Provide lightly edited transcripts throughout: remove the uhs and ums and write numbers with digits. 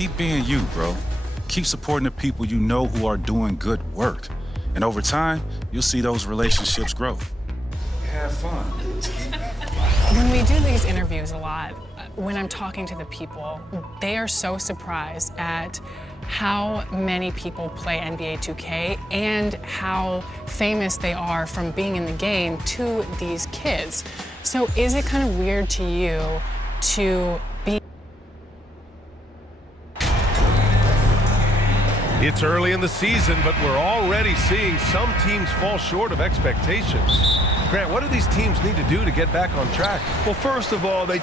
keep being you, bro. Keep supporting the people you know who are doing good work. And over time, you'll see those relationships grow. Have fun. When we do these interviews a lot, when I'm talking to the people, they are so surprised at how many people play NBA 2K and how famous they are from being in the game to these kids. So is it kind of weird to you to be... It's early in the season, but we're already seeing some teams fall short of expectations. Grant, what do these teams need to do to get back on track? Well, first of all, they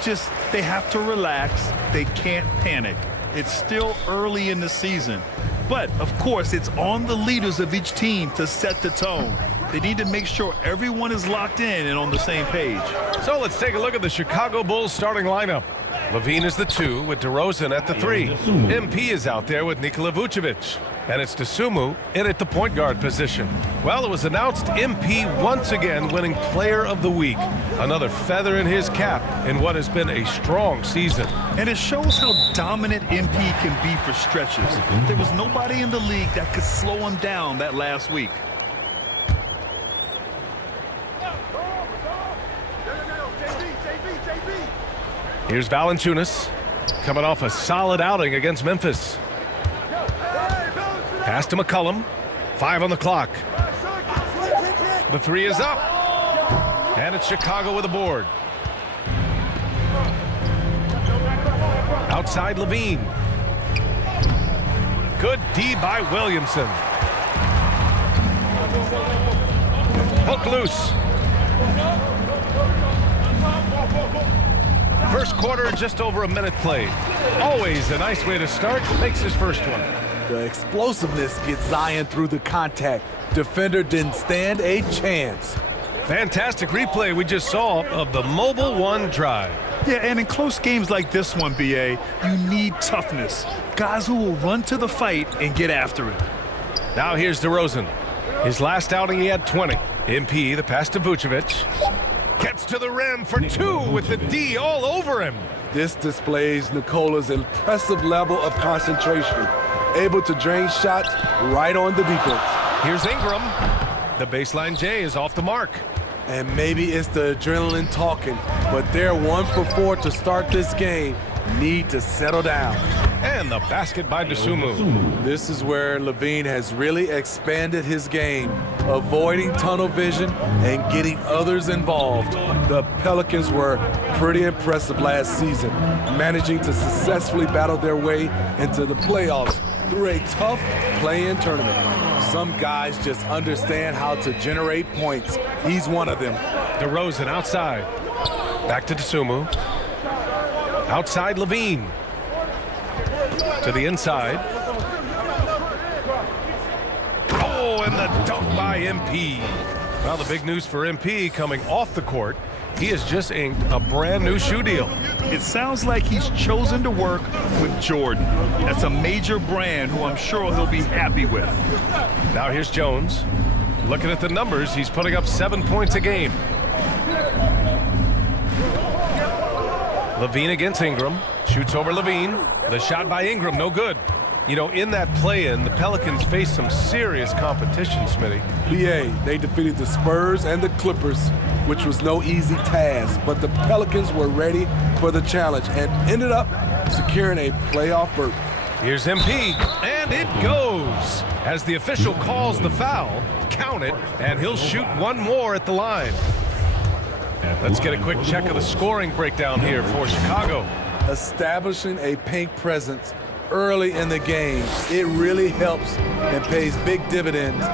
have to relax. They can't panic. It's still early in the season. But, of course, it's on the leaders of each team to set the tone. They need to make sure everyone is locked in and on the same page. So let's take a look at the Chicago Bulls starting lineup. LaVine is the 2 with DeRozan at the 3. MP is out there with Nikola Vucevic. And it's Dosunmu in at the point guard position. Well, it was announced MP once again winning Player of the Week. Another feather in his cap in what has been a strong season. And it shows how dominant MP can be for stretches. There was nobody in the league that could slow him down that last week. Here's Valanciunas coming off a solid outing against Memphis. Pass to McCollum. 5 on the clock. The 3 is up. And it's Chicago with a board. Outside LaVine. Good D by Williamson. Hook loose. First quarter, just over a minute played. Always a nice way to start. Makes his first one. The explosiveness gets Zion through the contact. Defender didn't stand a chance. Fantastic replay we just saw of the Mobile One drive. Yeah, and in close games like this one, BA, you need toughness. Guys who will run to the fight and get after it. Now here's DeRozan. His last outing, he had 20. MP, the pass to Vucevic. Gets to the rim for 2 with the D all over him. This displays Nikola's impressive level of concentration, able to drain shots right on the defense. Here's Ingram. The baseline J is off the mark. And maybe it's the adrenaline talking, but they're 1 for 4 to start this game. Need to settle down. And the basket by Dosunmu. This is where LaVine has really expanded his game, avoiding tunnel vision and getting others involved. The Pelicans were pretty impressive last season, managing to successfully battle their way into the playoffs through a tough play-in tournament. Some guys just understand how to generate points. He's one of them. DeRozan outside. Back to Dosunmu. Outside LaVine. To the inside. Oh, and the dunk by MP. Well, the big news for MP coming off the court, he has just inked a brand new shoe deal. It sounds like he's chosen to work with Jordan. That's a major brand who I'm sure he'll be happy with. Now here's Jones. Looking at the numbers, he's putting up 7 points a game. LaVine against Ingram. Shoots over LaVine. The shot by Ingram, no good. You know, in that play-in, the Pelicans faced some serious competition, Smitty. BA, they defeated the Spurs and the Clippers, which was no easy task, but the Pelicans were ready for the challenge and ended up securing a playoff berth. Here's MP, and it goes. As the official calls the foul, count it, and he'll shoot one more at the line. Let's get a quick check of the scoring breakdown here for Chicago. Establishing a paint presence early in the game, it really helps and pays big dividends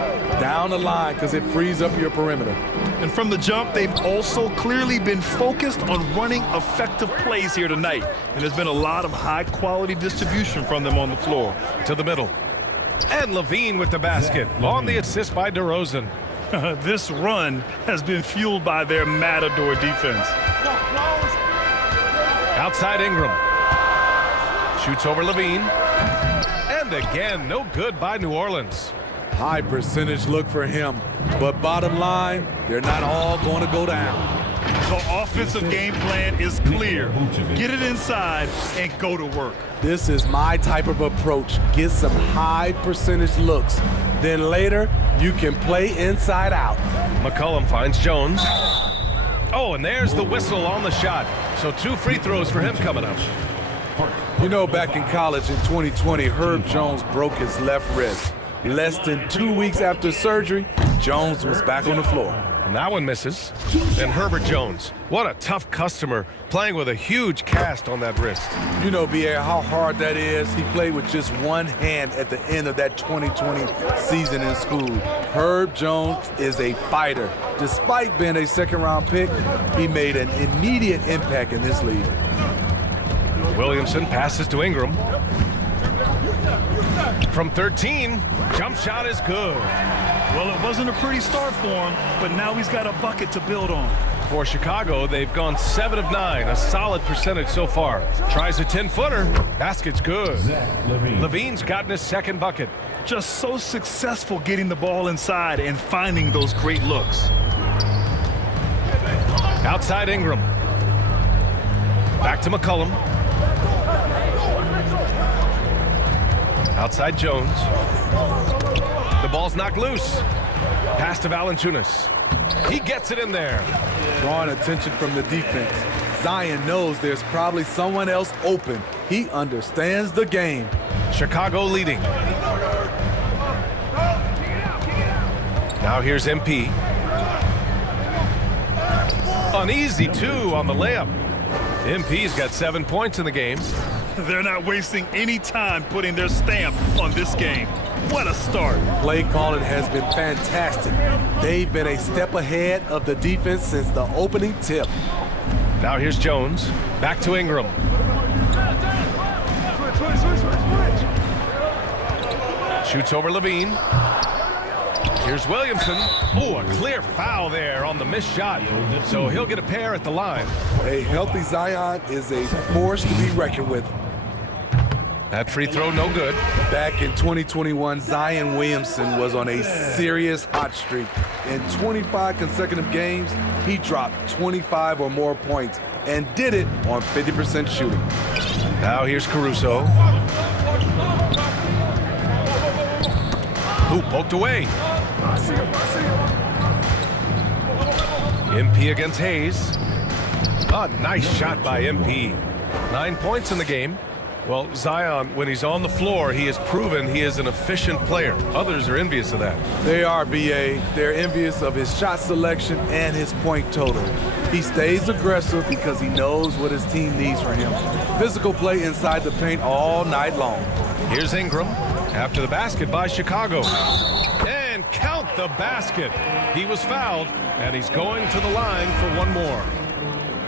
down the line because it frees up your perimeter. And from the jump, they've also clearly been focused on running effective plays here tonight. And there's been a lot of high-quality distribution from them on the floor. To the middle. And LaVine with the basket on the assist by DeRozan. This run has been fueled by their matador defense. Outside Ingram. Shoots over LaVine. And again, no good by New Orleans. High percentage look for him, but bottom line, they're not all going to go down. The offensive game plan is clear. Get it inside and go to work. This is my type of approach. Get some high percentage looks. Then later, you can play inside out. McCollum finds Jones. Oh, and there's the whistle on the shot. So 2 free throws for him coming up. You know, back in college in 2020, Herb Jones broke his left wrist. Less than 2 weeks after surgery, Jones was back on the floor. And that one misses. And Herbert Jones, what a tough customer, playing with a huge cast on that wrist. You know, B.A., how hard that is. He played with just one hand at the end of that 2020 season in school. Herb Jones is a fighter. Despite being a second-round pick, he made an immediate impact in this league. Williamson passes to Ingram. From 13, jump shot is good. Well, it wasn't a pretty start for him, but now he's got a bucket to build on. For Chicago, they've gone 7 of 9, a solid percentage so far. Tries a 10-footer, basket's good. Levine's gotten his second bucket. Just so successful getting the ball inside and finding those great looks. Outside Ingram. Back to McCollum. Outside Jones. The ball's knocked loose. Pass to Valanciunas. He gets it in there. Drawing attention from the defense. Zion knows there's probably someone else open. He understands the game. Chicago leading. Now here's MP. An easy 2 on the layup. MP's got 7 points in the game. They're not wasting any time putting their stamp on this game. What a start. Play calling has been fantastic. They've been a step ahead of the defense since the opening tip. Now here's Jones. Back to Ingram. Shoots over Levine. Here's Williamson. Oh, a clear foul there on the missed shot. So he'll get a pair at the line. A healthy Zion is a force to be reckoned with. That free throw no good. Back in 2021, Zion Williamson was on a serious hot streak. In 25 consecutive games, he dropped 25 or more points and did it on 50% shooting. Now here's Caruso. Who poked away? MP against Hayes. A nice shot by MP. 9 points in the game. Well, Zion, when he's on the floor, he has proven he is an efficient player. Others are envious of that. They are, B.A. They're envious of his shot selection and his point total. He stays aggressive because he knows what his team needs from him. Physical play inside the paint all night long. Here's Ingram after the basket by Chicago. And count the basket. He was fouled, and he's going to the line for one more.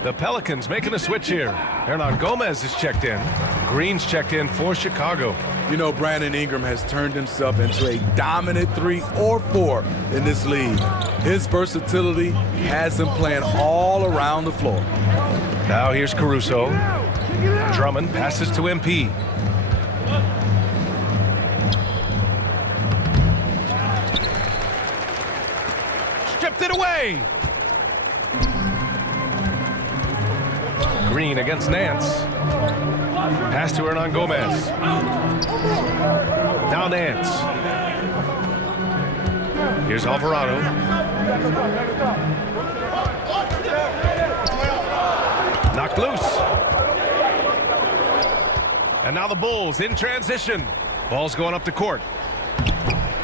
The Pelicans making a switch here. Hernan Gomez is checked in. Green's checked in for Chicago. You know, Brandon Ingram has turned himself into a dominant 3 or 4 in this league. His versatility has him playing all around the floor. Now here's Caruso. Drummond passes to MP. Stripped it away. Green against Nance. Pass to Hernan Gomez. Now Nance. Here's Alvarado. Knocked loose. And now the Bulls in transition. Ball's going up the court.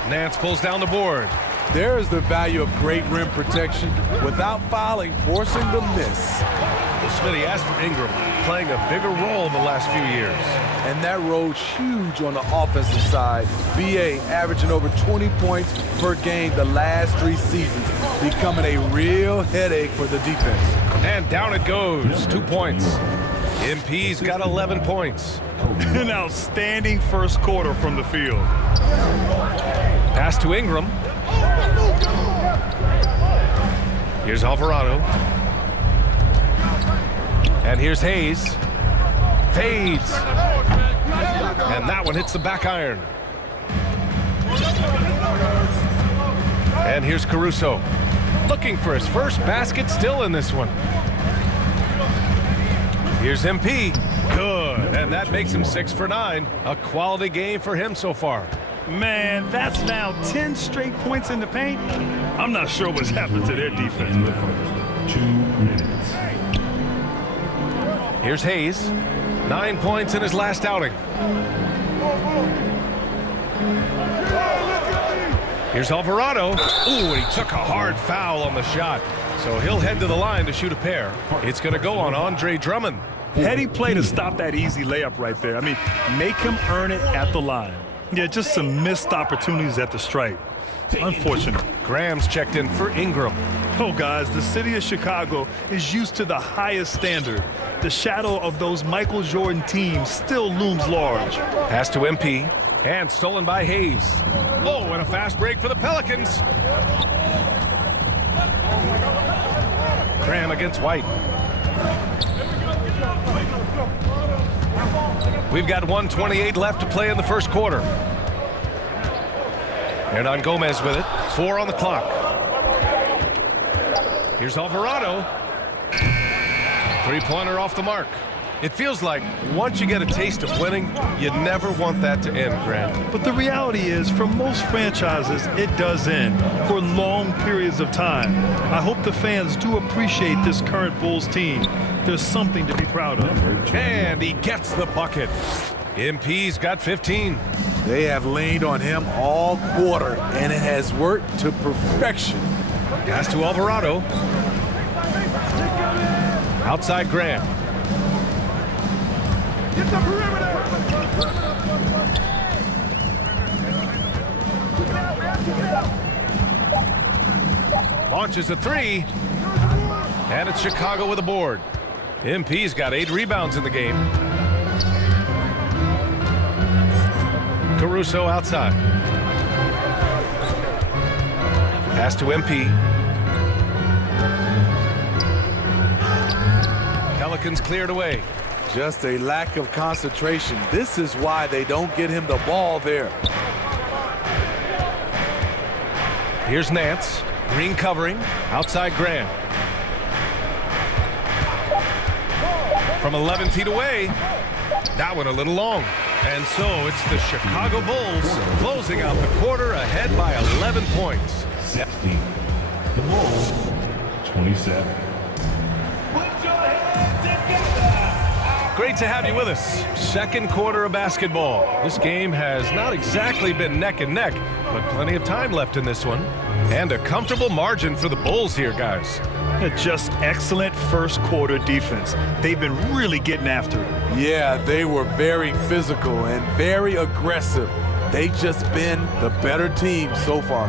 Nance pulls down the board. There is the value of great rim protection without fouling, forcing the miss. Smitty asked for Ingram, playing a bigger role the last few years. And that role's huge on the offensive side. BA averaging over 20 points per game the last 3 seasons, becoming a real headache for the defense. And down it goes, 2 points. MP's got 11 points. An outstanding first quarter from the field. Pass to Ingram. Here's Alvarado. And here's Hayes. Fades. And that one hits the back iron. And here's Caruso. Looking for his first basket still in this one. Here's MP. Good, and that makes him 6 for 9. A quality game for him so far. Man, that's now 10 straight points in the paint. I'm not sure what's happened to their defense. 2 minutes. Here's Hayes. 9 points in his last outing. Here's Alvarado. Ooh, and he took a hard foul on the shot. So he'll head to the line to shoot a pair. It's going to go on Andre Drummond. Heady play to stop that easy layup right there. I mean, make him earn it at the line. Yeah, just some missed opportunities at the stripe. Unfortunate. Graham's checked in for Ingram. Oh, guys, the city of Chicago is used to the highest standard. The shadow of those Michael Jordan teams still looms large. Pass to MP. And stolen by Hayes. Oh, and a fast break for the Pelicans. Graham against White. We've got 1:28 left to play in the first quarter. Hernan Gomez with it. 4 on the clock. Here's Alvarado. 3-pointer off the mark. It feels like once you get a taste of winning, you never want that to end, Grant. But the reality is, for most franchises, it does end for long periods of time. I hope the fans do appreciate this current Bulls team. There's something to be proud of. And he gets the bucket. MP's got 15. They have leaned on him all quarter, and it has worked to perfection. Pass to Alvarado. Outside Graham. Get the perimeter! Launches a 3. And it's Chicago with a board. MP's got 8 rebounds in the game. Caruso outside. Pass to MP. Pelicans cleared away. Just a lack of concentration. This is why they don't get him the ball there. Here's Nance. Green covering. Outside Graham. From 11 feet away. That one a little long. And so it's the Chicago Bulls closing out the quarter ahead by 11 points. 60. The Bulls, 27. Great to have you with us. Second quarter of basketball. This game has not exactly been neck and neck, but plenty of time left in this one. And a comfortable margin for the Bulls here, guys. Just excellent first quarter defense. They've been really getting after it. Yeah, they were very physical and very aggressive. They've just been the better team so far.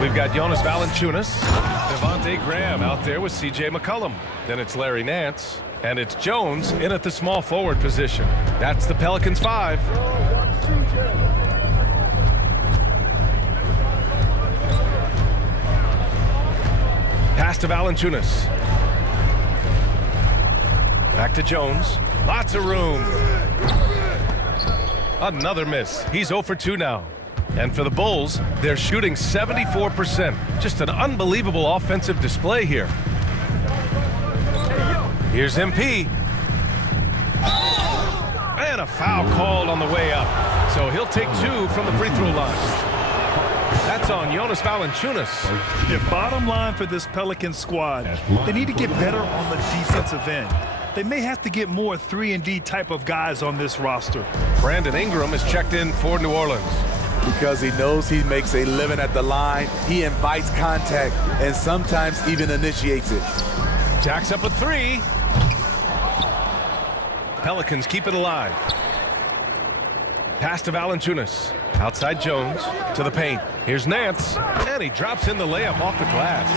We've got Jonas Valanciunas, Devontae Graham out there with C.J. McCollum. Then it's Larry Nance, and it's Jones in at the small forward position. That's the Pelicans 5. Pass to Valanciunas. Back to Jones. Lots of room. Another miss. He's 0 for 2 now. And for the Bulls, they're shooting 74%. Just an unbelievable offensive display here. Here's MP. And a foul called on the way up. So he'll take 2 from the free throw line. That's on Jonas Valanciunas. The bottom line for this Pelicans squad, they need to get better on the defensive end. They may have to get more 3-and-D type of guys on this roster. Brandon Ingram is checked in for New Orleans. Because he knows he makes a living at the line, he invites contact and sometimes even initiates it. Jacks up a 3. Pelicans keep it alive. Pass to Valanciunas. Outside Jones to the paint. Here's Nance. And he drops in the layup off the glass.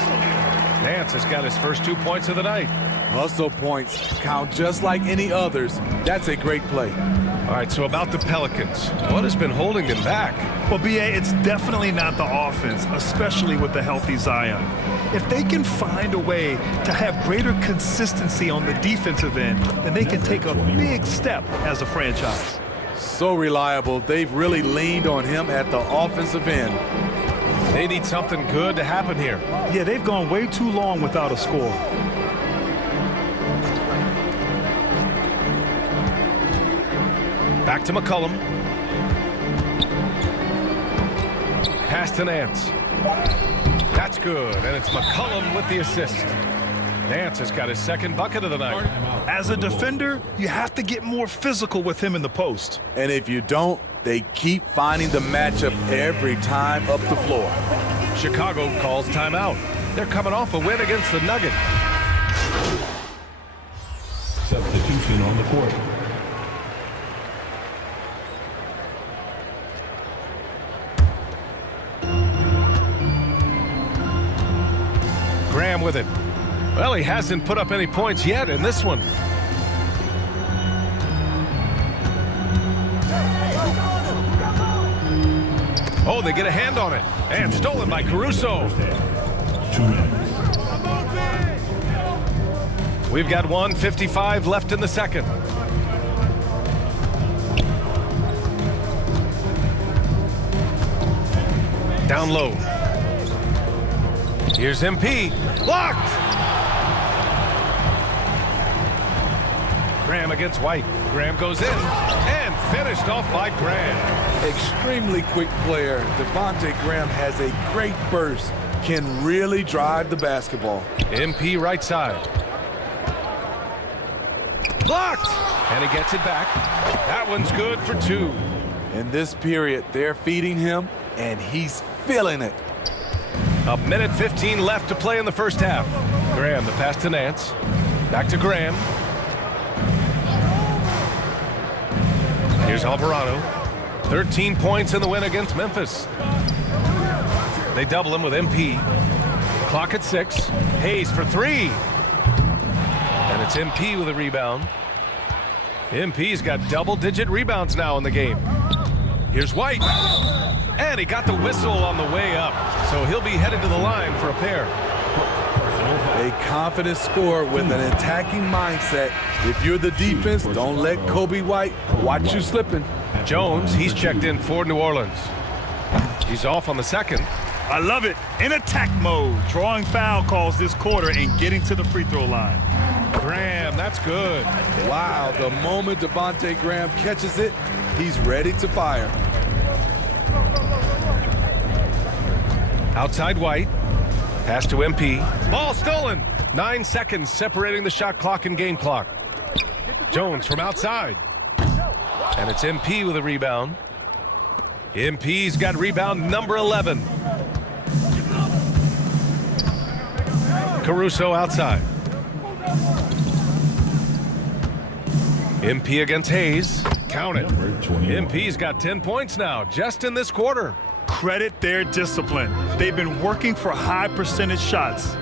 Nance has got his first 2 points of the night. Hustle points count just like any others. That's a great play. All right, so about the Pelicans. What has been holding them back? Well, B.A., it's definitely not the offense, especially with the healthy Zion. If they can find a way to have greater consistency on the defensive end, then they can take a big step as a franchise. So reliable. They've really leaned on him at the offensive end. They need something good to happen here. Yeah, they've gone way too long without a score. Back to McCollum. Pass to Nance. That's good, and it's McCollum with the assist. Nance has got his second bucket of the night. As a defender, you have to get more physical with him in the post. And if you don't, they keep finding the matchup every time up the floor. Chicago calls timeout. They're coming off a win against the Nuggets. Substitution on the court. Graham with it. Well, he hasn't put up any points yet in this one. Oh, they get a hand on it. And stolen by Caruso. 2 minutes. We've got 1:55 left in the second. Down low. Here's MP. Blocked! Graham against White. Graham goes in and finished off by Graham. Extremely quick player. Devontae Graham has a great burst. Can really drive the basketball. MP right side. Blocked! And he gets it back. That one's good for 2. In this period, they're feeding him, and he's feeling it. 1:15 left to play in the first half. Graham, the pass to Nance. Back to Graham. Here's Alvarado. 13 points in the win against Memphis. They double him with MP. Clock at 6. Hayes for 3. And it's MP with a rebound. MP's got double-digit rebounds now in the game. Here's White. And he got the whistle on the way up. So he'll be headed to the line for a pair. A confident scorer with an attacking mindset. If you're the defense, don't let Kobe White watch you slipping. Jones, he's checked in for New Orleans. He's off on the second. I love it. In attack mode, drawing foul calls this quarter and getting to the free throw line. Graham, that's good. Wow, the moment Devontae Graham catches it, he's ready to fire. Outside White. Pass to MP. Ball stolen. 9 seconds separating the shot clock and game clock. Jones from outside. And it's MP with a rebound. MP's got rebound number 11. Caruso outside. MP against Hayes. Count it. MP's got 10 points now, just in this quarter. Credit their discipline. They've been working for high percentage shots.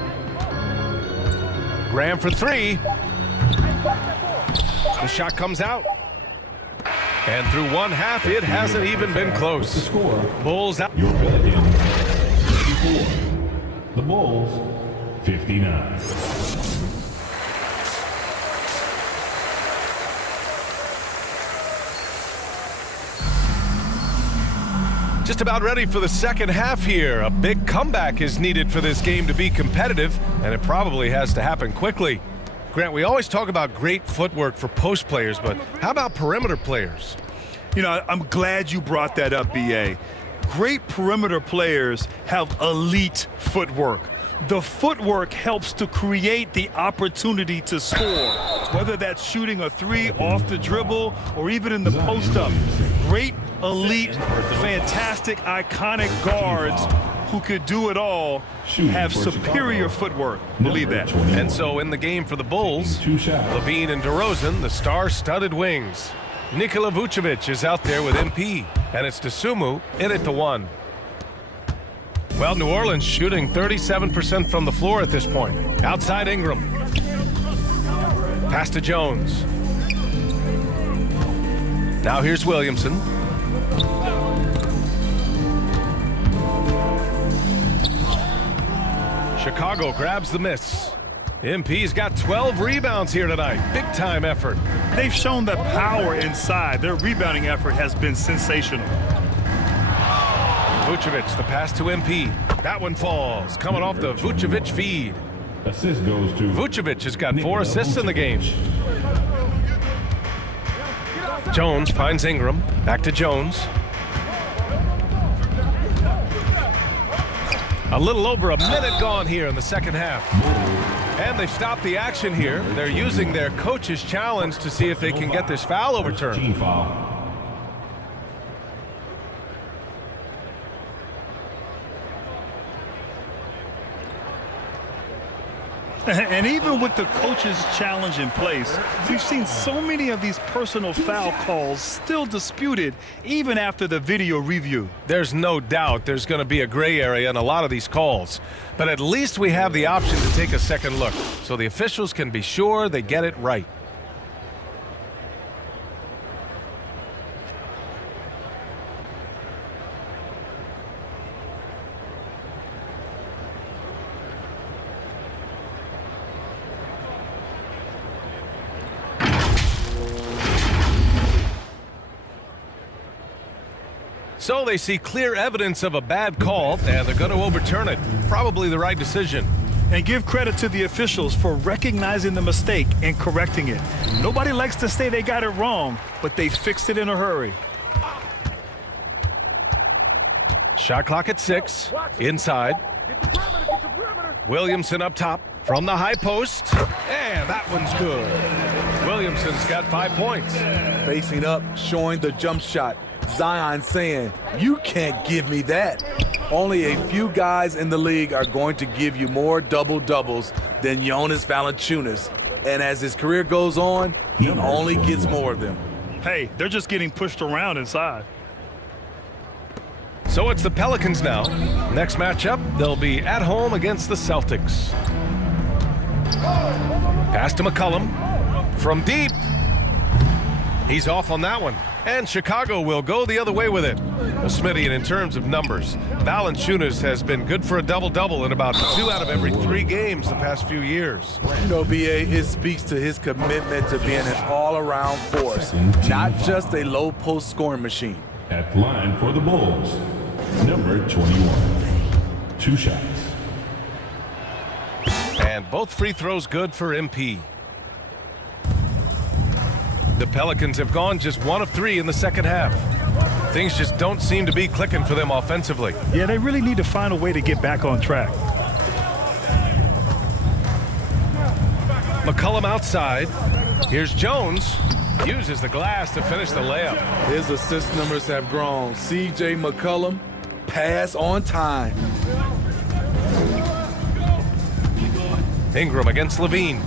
Graham for 3. The shot comes out. And through one half, it hasn't even been close. The score. Bulls out. Your Pelicans 54. The Bulls 59. Just about ready for the second half here. A big comeback is needed for this game to be competitive, and it probably has to happen quickly. Grant, we always talk about great footwork for post players, but how about perimeter players? You know, I'm glad you brought that up, BA. Great perimeter players have elite footwork. The footwork helps to create the opportunity to score, whether that's shooting a 3 off the dribble or even in the post-up. Great, elite, fantastic, iconic guards who could do it all have superior footwork. Believe that. And so in the game for the Bulls, Levine and DeRozan, the star-studded wings. Nikola Vucevic is out there with MP, and it's Dosunmu in at the 1. Well, New Orleans shooting 37% from the floor at this point. Outside Ingram. Pass to Jones. Now here's Williamson. Chicago grabs the miss. MP's got 12 rebounds here tonight. Big-time effort. They've shown the power inside. Their rebounding effort has been sensational. Vucevic, the pass to MP. That one falls, coming off the Vucevic feed. Assist goes to Vucevic has got 4 assists in the game. Jones finds Ingram. Back to Jones. A little over a minute gone here in the second half. And they've stopped the action here. They're using their coach's challenge to see if they can get this foul overturned. Team foul. And even with the coach's challenge in place, we've seen so many of these personal foul calls still disputed even after the video review. There's no doubt there's going to be a gray area in a lot of these calls. But at least we have the option to take a second look so the officials can be sure they get it right. So they see clear evidence of a bad call, and they're going to overturn it. Probably the right decision. And give credit to the officials for recognizing the mistake and correcting it. Nobody likes to say they got it wrong, but they fixed it in a hurry. Shot clock at 6. Inside. Williamson up top from the high post. And that one's good. Williamson's got 5 points. Facing up, showing the jump shot. Zion saying, you can't give me that. Only a few guys in the league are going to give you more double-doubles than Jonas Valanciunas. And as his career goes on, he only gets more of them. Hey, they're just getting pushed around inside. So it's the Pelicans now. Next matchup, they'll be at home against the Celtics. Pass to McCollum. From deep. He's off on that one. And Chicago will go the other way with it. Smitty, and in terms of numbers, Valanciunas has been good for a double-double in about 2 out of every 3 games the past few years. You know, BA, it speaks to his commitment to being an all-around force, not just a low-post scoring machine. At the line for the Bulls, number 21. 2 shots. And both free throws good for MP. The Pelicans have gone just 1 of 3 in the second half. Things just don't seem to be clicking for them offensively. Yeah, they really need to find a way to get back on track. McCollum outside. Here's Jones. Uses the glass to finish the layup. His assist numbers have grown. C.J. McCollum, pass on time. Ingram against Levine.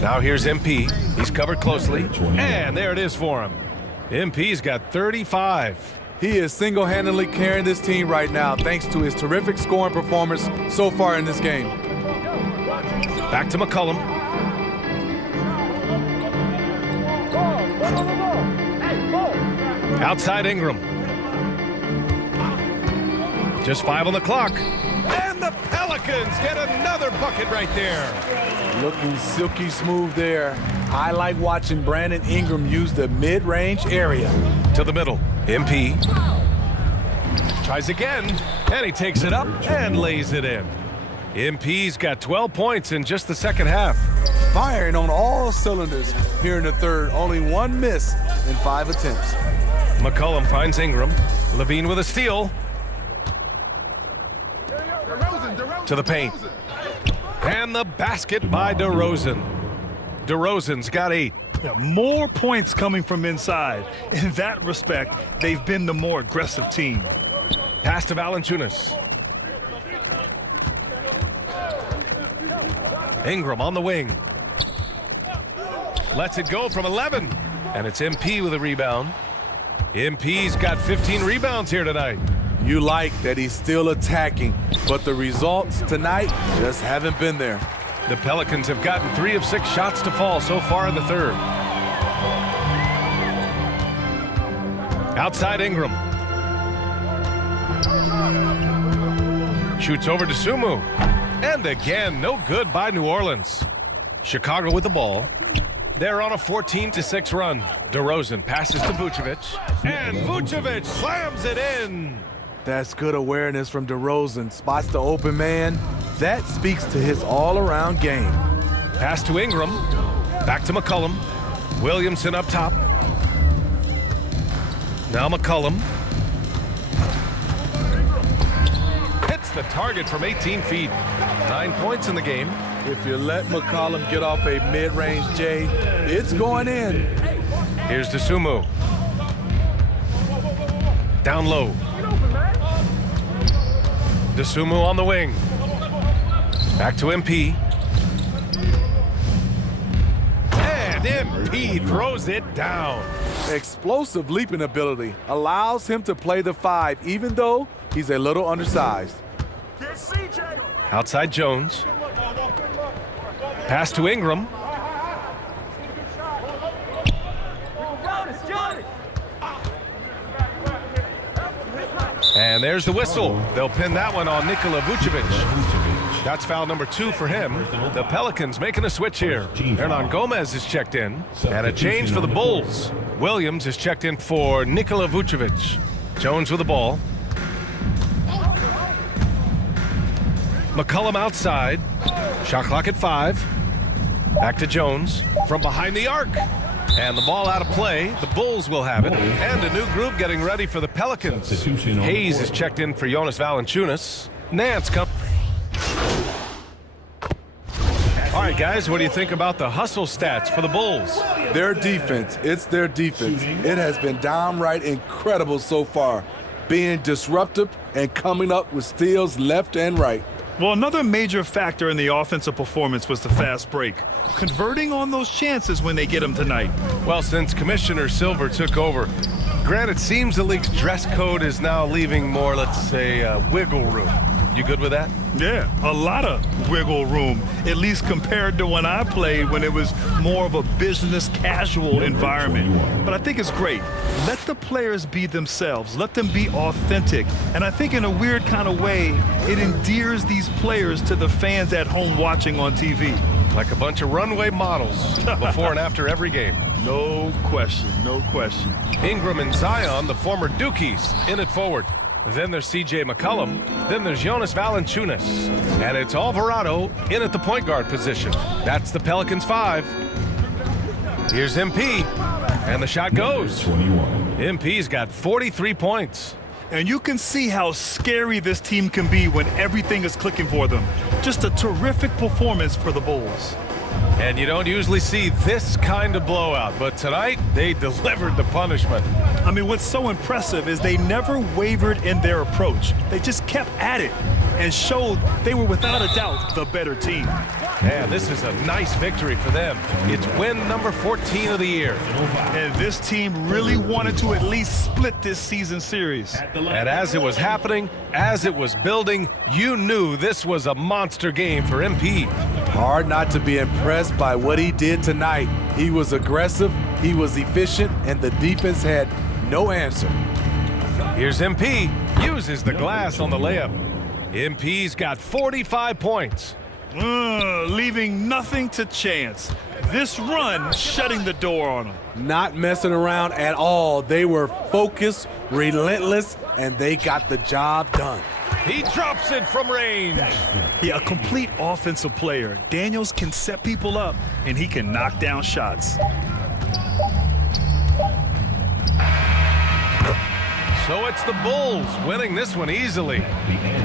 Now here's MP. He's covered closely. And there it is for him. MP's got 35. He is single-handedly carrying this team right now thanks to his terrific scoring performance so far in this game. Back to McCollum. Outside Ingram. Just 5 on the clock. And the Pelicans get another bucket right there. Looking silky smooth there. I like watching Brandon Ingram use the mid-range area. To the middle. MP. Tries again. And he takes it up and lays it in. MP's got 12 points in just the second half. Firing on all cylinders here in the third. Only 1 miss in 5 attempts. McCollum finds Ingram. Levine with a steal. To the paint. And the basket by DeRozan. DeRozan's got 8. Yeah, more points coming from inside. In that respect, they've been the more aggressive team. Pass to Valanciunas. Ingram on the wing. Lets it go from 11. And it's MP with a rebound. MP's got 15 rebounds here tonight. You like that he's still attacking, but the results tonight just haven't been there. The Pelicans have gotten 3 of 6 shots to fall so far in the third. Outside Ingram. Shoots over to Sumu. And again, no good by New Orleans. Chicago with the ball. They're on a 14-6 run. DeRozan passes to Vucevic. And Vucevic slams it in. That's good awareness from DeRozan. Spots the open man. That speaks to his all-around game. Pass to Ingram. Back to McCollum. Williamson up top. Now McCollum. Hits the target from 18 feet. 9 points in the game. If you let McCollum get off a mid-range J, it's going in. Here's DeSumo. Down low. DeSumo on the wing. Back to MP. And MP throws it down. Explosive leaping ability allows him to play the 5, even though he's a little undersized. Outside Jones. Pass to Ingram. And there's the whistle. They'll pin that one on Nikola Vucevic. That's foul number 2 for him. The Pelicans making a switch here. Hernan Gomez is checked in. And a change for the Bulls. Williams is checked in for Nikola Vucevic. Jones with the ball. McCollum outside. Shot clock at 5. Back to Jones from behind the arc. And the ball out of play. The Bulls will have it. And a new group getting ready for the Pelicans. Hayes is checked in for Jonas Valanciunas. Nance come. All right, guys, what do you think about the hustle stats for the Bulls? Their defense, it's their defense. It has been downright incredible so far, being disruptive and coming up with steals left and right. Well, another major factor in the offensive performance was the fast break, converting on those chances when they get them tonight. Well, since Commissioner Silver took over, Grant, it seems the league's dress code is now leaving more, let's say, wiggle room. You good with that? Yeah, a lot of wiggle room, at least compared to when I played, when it was more of a business casual environment. But I think it's great. Let the players be themselves. Let them be authentic. And I think in a weird kind of way, it endears these players to the fans at home watching on TV. Like a bunch of runway models before and after every game. No question, no question. Ingram and Zion, the former Dukies, in it forward. Then there's C.J. McCollum. Then there's Jonas Valanciunas. And it's Alvarado in at the point guard position. That's the Pelicans 5. Here's MP. And the shot goes. 21. MP's got 43 points. And you can see how scary this team can be when everything is clicking for them. Just a terrific performance for the Bulls. And you don't usually see this kind of blowout, but tonight they delivered the punishment. I mean, what's so impressive is they never wavered in their approach. They just kept at it and showed they were without a doubt the better team. And this is a nice victory for them. It's win number 14 of the year. And this team really wanted to at least split this season series. And as it was happening, as it was building, you knew this was a monster game for MP. Hard not to be impressed by what he did tonight. He was aggressive, he was efficient, and the defense had no answer. Here's MP, uses the glass on the layup. MP's got 45 points. Leaving nothing to chance. This run shutting the door on them. Not messing around at all. They were focused, relentless, and they got the job done. He drops it from range. Yeah, a complete offensive player. Daniels can set people up, and he can knock down shots. So it's the Bulls winning this one easily.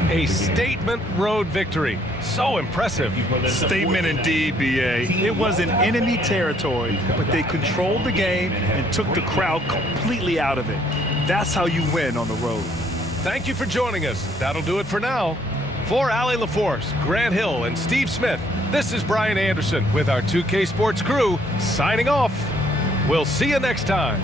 A statement road victory. So impressive. Statement indeed, B.A. It wasn't enemy territory, but they controlled the game and took the crowd completely out of it. That's how you win on the road. Thank you for joining us. That'll do it for now. For Allie LaForce, Grant Hill, and Steve Smith, this is Brian Anderson with our 2K Sports crew signing off. We'll see you next time.